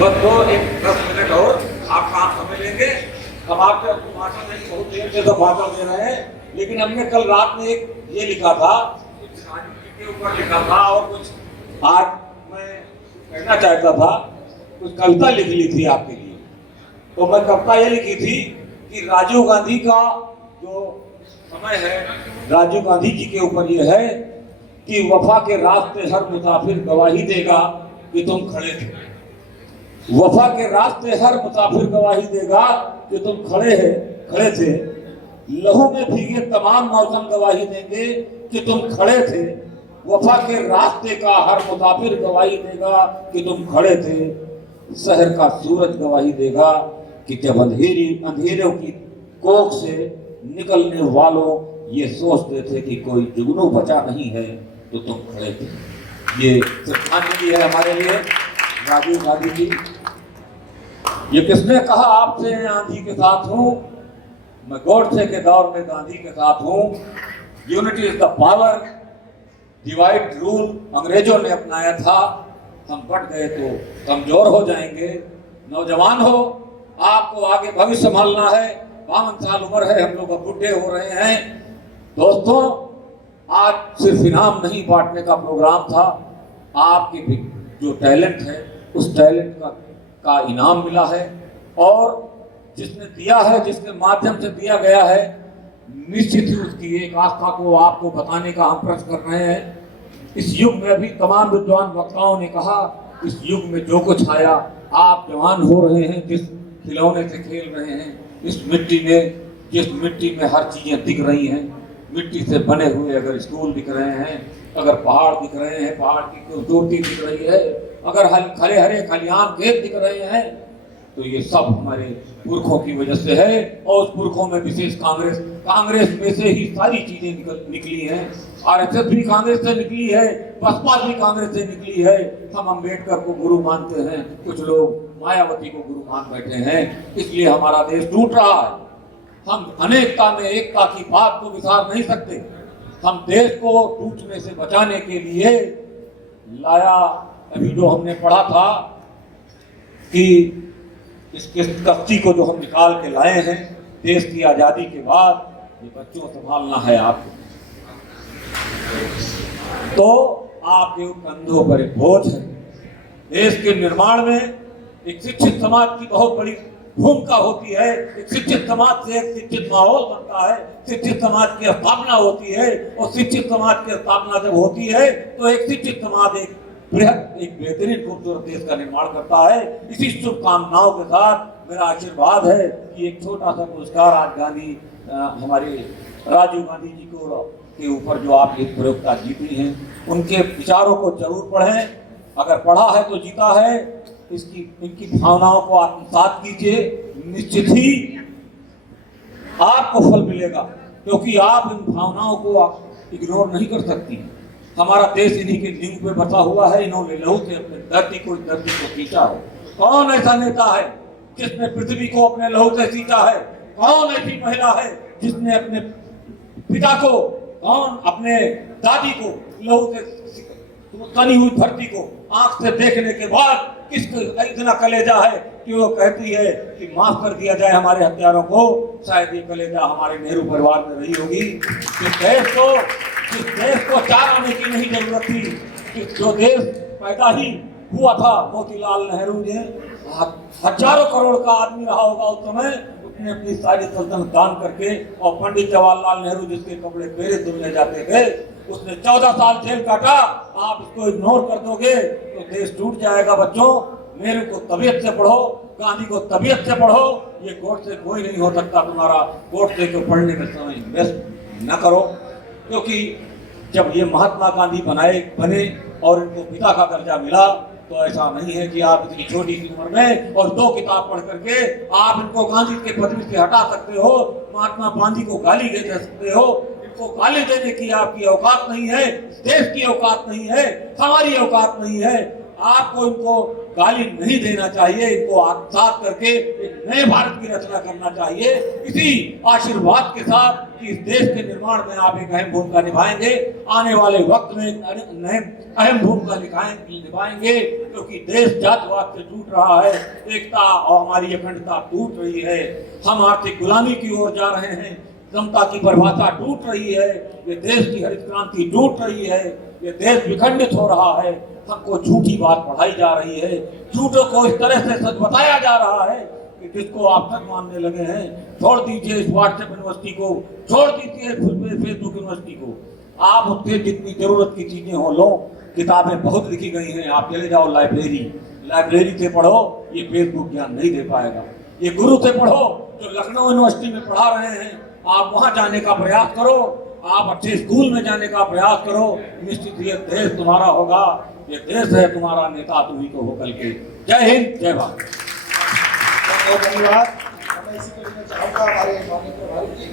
बस दो एक 10 मिनट और आप काम समझ लेंगे। हम आपके भाषण में बहुत देर से तो भाषण दे रहे हैं, लेकिन हमने कल रात में एक ये लिखा था, कुछ राजनीति के ऊपर लिखा था और कुछ आज मैं कहना चाहता था, कुछ कविता लिख ली थी आपके लिए। तो मैं कविता ये लिखी थी कि राजीव गांधी का जो समय है, राजीव गांधी जी के ऊपर ये है कि वफा के रास्ते हर मुसाफिर गवाही देगा कि तुम खड़े थे। वफा के रास्ते हर मुसाफिर गवाही देगा कि तुम खड़े थे। लहू में भीगे तमाम मौसम गवाही देंगे कि तुम खड़े थे। वफा के रास्ते का हर मुसाफिर गवाही देगा कि तुम खड़े थे। शहर का सूरज गवाही देगा कि जब अंधेरों की कोख से निकलने वालों ये सोचते थे कि कोई जुगनू बचा नहीं है, तो तुम खड़े थे। ये श्रद्धांजलि है हमारे लिए राजीव गांधी जी। ये किसने कहा आपसे आंधी के साथ हूं? मैं गोडसे के दौर में गांधी के साथ हूं। Unity is the power, divide rule अंग्रेजों ने अपनाया था। हम बढ़ गए तो कमजोर हो जाएंगे। नौजवान हो, आपको आगे भविष्य संभालना है। 52 साल उम्र है, हम लोग अब बुढ़े हो रहे हैं। दोस्तों, आज सिर्फ इनाम नहीं बांटने का प्रोग्राम था। आपके भी जो टैलेंट है, उस टैलेंट का इनाम मिला है, और जिसने दिया है, जिसके माध्यम से दिया गया है, निश्चित ही उसकी एक आस्था को आपको बताने का हम प्रयास कर रहे हैं। इस युग में भी तमाम विद्वान वक्ताओं ने कहा, इस युग में जो कुछ आया, आप जवान हो रहे हैं, जिस खिलौने से खेल रहे हैं, इस मिट्टी में, जिस मिट्टी में हर चीजें दिख रही हैं, मिट्टी से बने हुए अगर स्कूल दिख रहे हैं, अगर पहाड़ दिख रहे हैं, पहाड़ की खूबसूरती दिख रही है, अगर हरे हरे खलिहान खेत दिख रहे हैं, तो ये सब हमारे पुरखों की वजह से है। और उस पुरखों में विशेष कांग्रेस में से ही सारी चीजें निकली हैं। आरएसएस भी कांग्रेस से निकली है, बसपा भी कांग्रेस से निकली है। हम अम्बेडकर को गुरु मानते हैं, कुछ लोग मायावती को गुरु मान बैठे हैं, इसलिए हमारा देश टूट रहा है। हम अनेकता में एकता की बात को विसार नहीं सकते। हम देश को टूटने से बचाने के लिए लाया, अभी जो हमने पढ़ा था कि इस कश्ती को जो हम निकाल के लाए हैं देश की आजादी के बाद, ये बच्चों संभालना है आपको। तो आपके कंधों पर एक बोझ है। देश के निर्माण में एक शिक्षित समाज की बहुत बड़ी भूमिका होती है। एक शिक्षित समाज से एक शिक्षित माहौल बनता है, शिक्षित समाज की स्थापना होती है, और शिक्षित समाज की स्थापना जब होती है तो एक शिक्षित समाज एक बृहद, एक बेहतरीन खूबसूरत देश का निर्माण करता है। इसी शुभकामनाओं के साथ मेरा आशीर्वाद है कि एक छोटा सा पुरस्कार आज गांधी, हमारे राजीव गांधी जी को के ऊपर जो आप एक प्रयोगता जीती हैं, उनके विचारों को जरूर पढ़ें। अगर पढ़ा है तो जीता है। इनकी भावनाओं को आत्मसात कीजिए, निश्चित ही आपको फल मिलेगा, क्योंकि आप इन भावनाओं को आप इग्नोर नहीं कर सकती। हमारा देश इन्हीं के लिंग पे बसा हुआ है। इन्होंने लहू से अपने धरती को सींचा है। कौन ऐसा नेता है जिसने पृथ्वी को अपने लहू से सींचा है? कौन ऐसी महिला है जिसने अपने पिता को, कौन अपने दादी को लहू से तनी हुई धरती को आंख से देखने के बाद किसको इतना कलेजा है कि वो कहती है कि माफ कर दिया जाए हमारे हत्यारों को? शायद ये कलेजा हमारे नेहरू परिवार में रही होगी। जिस देश को 4 आने की नहीं जरूरत थी, जो देश पैदा ही हुआ था मोतीलाल नेहरू ने, हजारों करोड़ का आदमी रहा होगा उस समय, उसने अपनी सारी सल्तनत दान करके, और पंडित जवाहरलाल नेहरू जिसके कपड़े पहले धुलने जाते थे, उसने 14 साल जेल काटा। आप इसको इग्नोर कर दोगे तो देश टूट जाएगा। बच्चों, नेहरू को तबीयत से पढ़ो, गांधी को तबीयत से पढ़ो। ये गोडसे कोई नहीं हो सकता तुम्हारा। गोडसे को पढ़ने का समय इन्वेस्ट न करो, क्योंकि जब ये महात्मा गांधी बने और इनको पिता का दर्जा मिला, तो ऐसा नहीं है कि आप इतनी छोटी सी उम्र में और 2 किताब पढ़ करके आप इनको गांधी के पदवी से हटा सकते हो। महात्मा गांधी को गाली दे सकते हो। इनको गाली देने की आपकी औकात नहीं है, देश की औकात नहीं है, हमारी औकात नहीं है। आपको इनको गाली नहीं देना चाहिए, इनको आत्मसात करके एक नए भारत की रचना करना चाहिए। इसी आशीर्वाद के साथ कि इस देश के निर्माण में आप एक अहम भूमिका निभाएंगे, आने वाले वक्त में एक अहम भूमिका निभाएंगे, क्योंकि देश जातिवाद से टूट रहा है, एकता और हमारी अखंडता टूट रही है, हम आर्थिक गुलामी की ओर जा रहे हैं, समता की परिभाषा टूट रही है, ये देश की हरित क्रांति टूट रही है, ये देश विखंडित हो रहा है, हमको झूठी बात पढ़ाई जा रही है, झूठों को इस तरह से सच बताया जा रहा है कि जिसको आप सच मानने लगे हैं। छोड़ दीजिए इस व्हाट्सएप यूनिवर्सिटी को, छोड़ दीजिए फेसबुक यूनिवर्सिटी को, आप उससे जितनी जरूरत की चीजें हो लो, किताबें बहुत लिखी गई हैं, आप चले जाओ लाइब्रेरी से पढ़ो, ये फेसबुक ज्ञान नहीं दे पाएगा। ये गुरु से पढ़ो जो लखनऊ यूनिवर्सिटी में पढ़ा रहे हैं, आप वहां जाने का प्रयास करो, आप अच्छे स्कूल में जाने का प्रयास करो, निश्चित ये देश तुम्हारा होगा, ये देश है तुम्हारा, नेता तुम्ही को हो कल के। जय हिंद, जय भारत। बहुत धन्यवाद। मैं इसी कड़ी में चाहूंगा हमारे माननीय प्रभारी जी